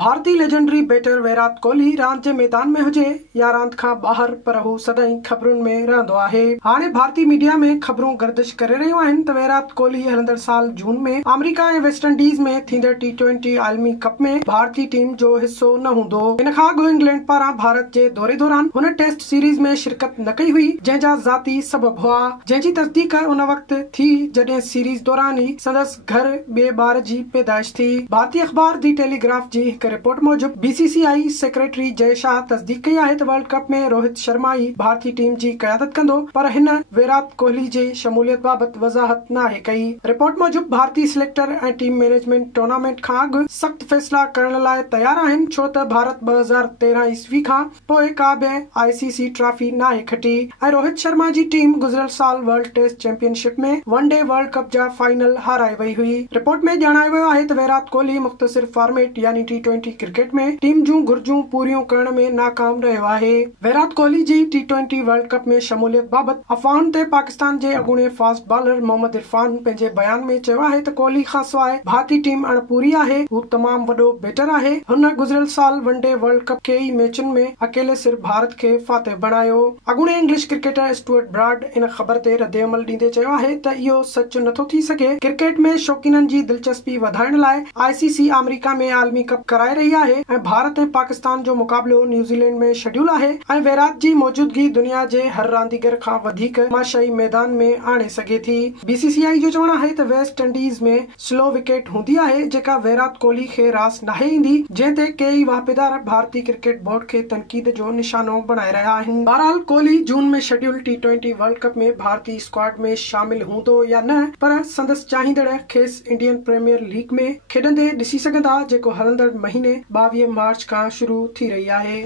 भारतीय legendary batter Virat कोहली रांदि जे मैदान में हुजे या रांदि खां ॿाहिरि पर हू सदाईं ख़बरुनि में रहंदो आहे। हाणे भारतीय मीडिया में ख़बरूं गर्दिश करे रहियूं आहिनि त विराट कोहली हलंदड़ साल जून में अमेरिका ऐं वेस्ट इंडीज में थींदड़ T20 आलमी कप में भारतीय टीम जो हिस्सो न हूंदो। इन खां अॻु इंग्लैंड पारां भारत जे दौरे दौरान हुन टेस्ट सीरीज में शिरकत न कई हुई, जंहिंजा ज़ाती सबब हुआ, जंहिंजी तस्दीक उन वक़्त थी जॾहिं सीरीज दौरान ई संदसि घर ॿिए ॿार जी पैदाइश थी। भारतीय अख़बार दी टेलीग्राफ जी हिक रिपोर्ट मूजिब BCCI सेक्रेटरी जय शाह तस्दीक कई आहे त वर्ल्ड कप में रोहित शर्मा ई भारतीय टीम जी क़यादत कंदो, पर हिन विराट कोहली जे शमूलियत बाबति वज़ाहत नाहे कई। रिपोर्ट मूजिब भारतीय सिलेक्टर ऐं टीम मैनेजमेंट टूर्नामेंट खां अॻु सख़्त फ़ैसिला करण लाइ तयार आहिनि, छो त भारत 2013 ईस्वी खां पोइ का बि ICC ट्रॉफी नाहे खटी ऐं रोहित शर्मा जी टीम गुज़िरियल साल वर्ल्ड टेस्ट चैंपियनशिप में वनडे वर्ल्ड कप जा फाइनल हाराए वई हुई। रिपोर्ट में ॼाणायो वियो आहे त विराट कोहली मुख़्तसिर फॉर्मेट यानी T20 क्रिकेट में टीम जूं घुर्जूं पूरियूं करण में नाकाम रहियो आहे। विराट कोहली जी T20 वर्ल्ड कप में शमूलियत बाबति अफ़वाहुनि ते पाकिस्तान जे अॻूणे फास्ट बॉलर मोहम्मद इरफान पंहिंजे बयान में चयो आहे त कोहली खां सवाइ भारतीय टीम अणपूरी आहे, हू तमामु वॾो बैटर आहे। हुन गुज़िरियल साल वनडे वर्ल्ड कप के ई मैचुनि में अकेले सिर्फ़ भारत खे फातिह बणायो। अॻूणे English cricketer Stuart brought in ख़बर ते रद्दअमल ॾींदे चयो आहे त इहो सच नथो थी सघे। क्रिकेट में शौक़ीननि जी दिलचस्पी वधाइण लाइ ICC अमेरिका में आलमी कप कराए रही आहे ऐं भारत ऐं पाकिस्तान जो मुक़ाबिलो न्यूज़ीलैंड में शेड्यूल आहे ऐं विराट जी मौजूदगी दुनिया जे हर रांदीगर खां वधीक माशाई मैदान में आणे सघे थी। BCCI जो चवणु आहे त वेस्ट इंडीज में स्लो विकेट हूंदी आहे जेका विराट कोहली खे रास नाहे ईंदी, जंहिं ते कई वाहिपेदार भारतीय क्रिकेट बोर्ड खे तनक़ीद जो निशानो बणाए रहिया आहिनि। बहरहाल कोहली जून में शेड्यूल T20 वर्ल्ड कप में भारतीय स्क्वाड में शामिल हूंदो या न, पर संदसि चाहींदड़ खेसि इंडियन प्रीमियर लीग में खेॾंदे ॾिसी सघंदा, जेको हलंदड़ महीने 22 मार्च खां शुरू थी रही आहे।